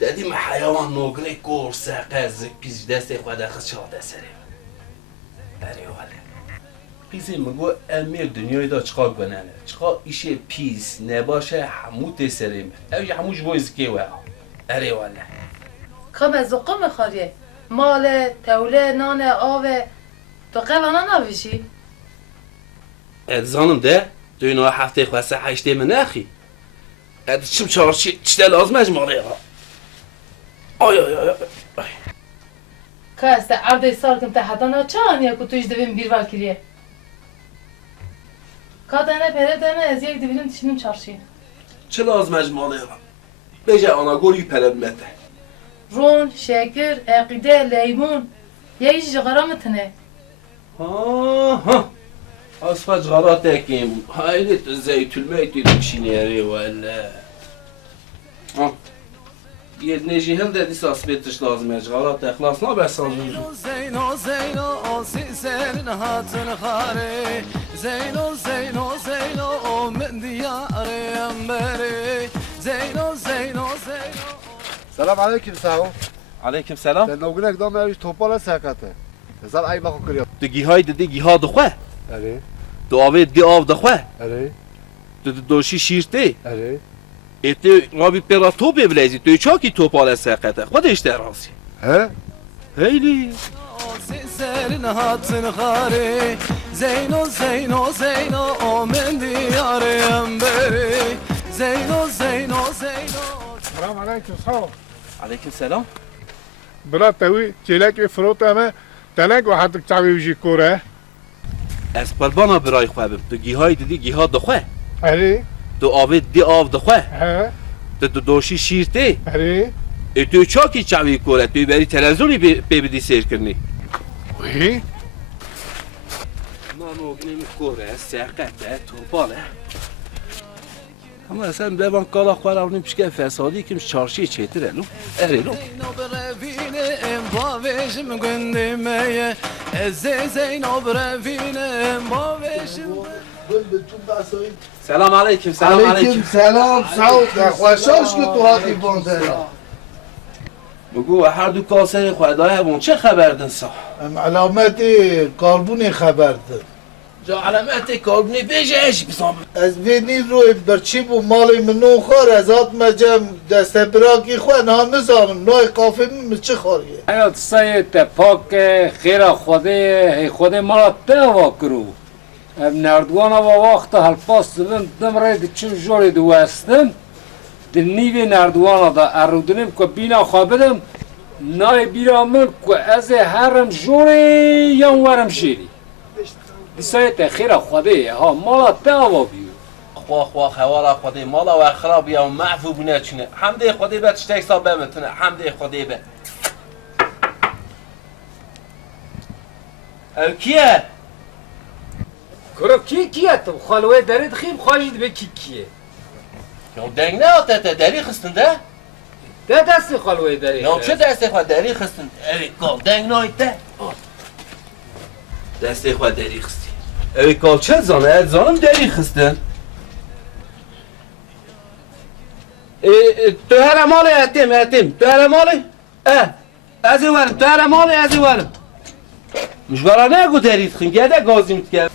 دادی ما حیوان نوگره کورسه قز پیش دست خود خشاده سریم بری واله قیزی مگو امیر دنیای دا چقا گننه چقا ایشه پیس نباشه همو تسریم اوی هموش بویز که وها بری واله کم از قم خاریه مال توله نان آوه تو قلانا نبیشی؟ ادزانم ده دوینا هفته خواسته هشته من اخی اد چم چارچی چته لازم اجماله آی آی آی آی که است عرضه سال کم تحتانا چانیه که تویش دویم بیروا کریه که دنه پره دنه از یک دویلم تشنیم چارچی چه لازم اجماله بجه آنا گوری پره بمته رون، شکر، عقیده، لیمون یه جغرامتنه ها اصفاج غلط اکیم بود هایده تو زیتون میتی بکشینیری ولا یه نجی هم دادی ساس بیتش لازم اج غلط اخلاص نبرسان زینو زینو زینو سیسرین هاتن خاره زینو زینو زینو من دیاره امبری زینو زینو زینو سلام علیکم ساو علیکم سلام در نوگرک دام میاریش توپالا سرکته زال ای بخو کریم تو گیهای دادی گیها دخواه اره تو آوید دی آف دخواه اره تو دوشی شیرته اره ایتی رابی پیرا تو ببلیزی توی چاکی توپالا سرکته خودش دراسی ها هیلی سیسرین هاتن خاره زینو زینو زینو من دیاره امبری زینو زینو زینو سلام علیکم ساو علیکم سلام برا توی چیلک فروت همه تنک و حتی چاوی ویژی کوره از قربانا برای خوابم تو گیهای دیدی گیها دخواه اره تو آوید دی آف دخواه ها تو دوشی شیرته اره تو چاکی چاوی کوره توی بری تلویزیونی ببیدی سیر کرنی وی ما موگنیم کوره سرقته توپاله اما اصلا ببان کالا خوارونیم پیشکه فسادی کمش چارشی چیتر الو ارلو زینو برفینه ام باوشم گندمه از زینو برفینه ام باوشم سلام علیکم سلام علیکم سلام ساو خوشاش که تو هاتی بانترا بگو هر دو کاسه خدای همون چه خبر دنسا علامت کاربونی خبر ده جا علامت کاربونی بیجهش بسام از وینی روی برچی بو مالی منو خور از آت مجم دست براکی خواه نه نزانم نوی قافه می چه خوریه حیات سایت پاک خیر خود ما دعوا کرو نردوان و وقت هلپاس دادن دمره چون جوری دو هستم در نیوی نردوان دا ارودنیم که بینا خوابدم نای بیرا من که از هرم جوری یا ورم شیری سایت خیر خوده ها مالا دعوا بیو خواه خوالا خودی مالا و خراب یا معفو بونه چونه حمده خودی به تشتک سا بمتونه حمده خودی به او کیه؟ کرو کیه تو خالوه درد خیم خواهید به کیه یا دنگ نه آتته دری خستن ده؟ ده دستی خالوه داری یا چه دسته خواه دری خستن؟ اوی کال دنگ نایت ده؟ دسته خواه دری خستی اوی کال چه زانه؟ زانم دری خستن؟ تو هر مال اتیم تو هر مال؟ از این ورم تو هر مال از این ورم مشوارا نگو دارید خیم گرده گازی میتکرد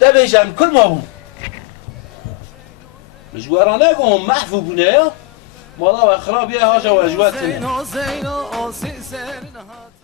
ده بیشم کل ما بون مشوارا نگو محفو بونه یا مالا و خراب یه هاجا و اجوات زینو زینو سیسرین هاتن